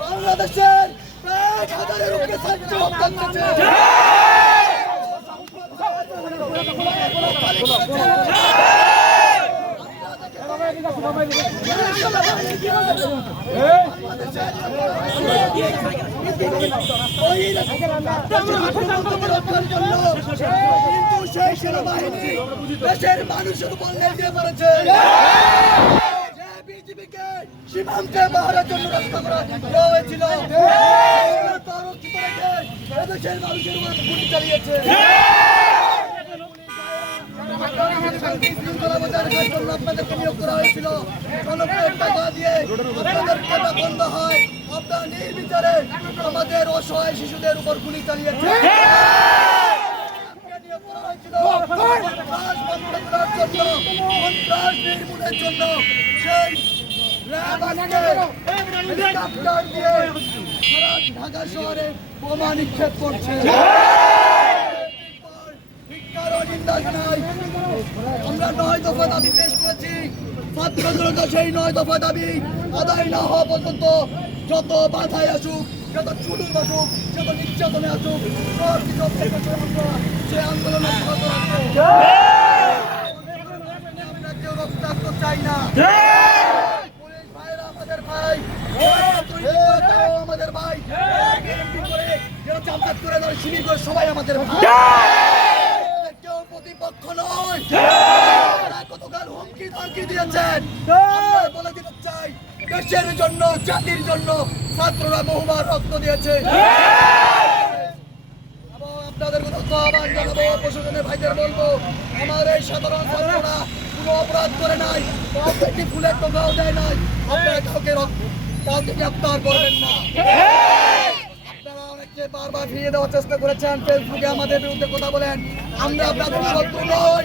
বাংলাদেশের প্রায় হাজারের উপরে ছাত্র হত্যা কিন্তু সেই সেনাবাহিনী দেশের মানুষের উপর লেগে সীমান্তে পাহাড়ের জন্য রাস্তা করা হয়েছিল তার এদেশের মানুষের উপর গুলি চালিয়েছে আমাদের অসহায় শিশুদের উপর ঢাকা শহরে বোমা নিক্ষেপ করছে। আমরা নয় দফা দাবি পেশ করেছি। ছাত্র জনতা সেই নয় দফা দাবি আদায় না হওয়া পর্যন্ত যত বাধাই আসুক যত চুলুম আসুক যত নির্যাতনে আসুক সব কিছু আমরা সেই আন্দোলন আমরা কেউ রক্তাক্ত চাই না। পুলিশ ভাইরা আমাদের ভাই আমাদের ভাই। করে কেউ করে নয় শিবির করে সবাই আমাদের ভাই। কেউ প্রতিপক্ষ নয়। হুমকি ধমকি দিয়েছেন। আমরা বলে দিতে চাই দেশের জন্য জাতির জন্য ছাত্ররা বহুবার রক্ত দিয়েছে। আপনাদের কথা আহ্বান জানাব প্রশাসনের ভাইদের বলব আমার এই সাধারণ ছাত্ররা কোনো অপরাধ করে নাই একটি ফুলের টোকাও দেয় নাই আপনারা কাউকে কাউকে গ্রেপ্তার করবেন না। আপনারা বারবার ফিরিয়ে দেওয়ার চেষ্টা করেছেন ফেসবুকে আমাদের বিরুদ্ধে কথা বলেন আমরা আপনাদের শত্রু নই।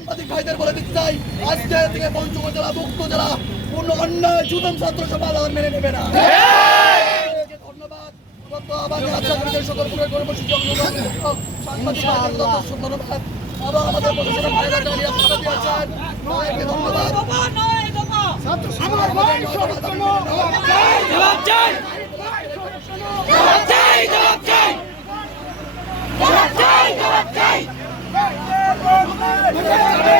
সাংবাদিক ভাইদের বলে দিতে চাই আজকে থেকে পঞ্চগড় জেলা মুক্ত জেলা কোন অন্যায় জুদম ছাত্র সমাজ আর মেনে নেবে না ধন্যবাদ গত আমাদের আশা করি যে সকল কর্মসূচি অংশগ্রহণ সাংবাদিক ধন্যবাদ এবং আমাদের প্রশাসনের ভাইরা দাঁড়িয়ে আপনারা দিয়েছেন ধন্যবাদ আমার ভাই সত্য জবাব চাই জবাব চাই জবাব চাই জবাব চাই জবাব চাই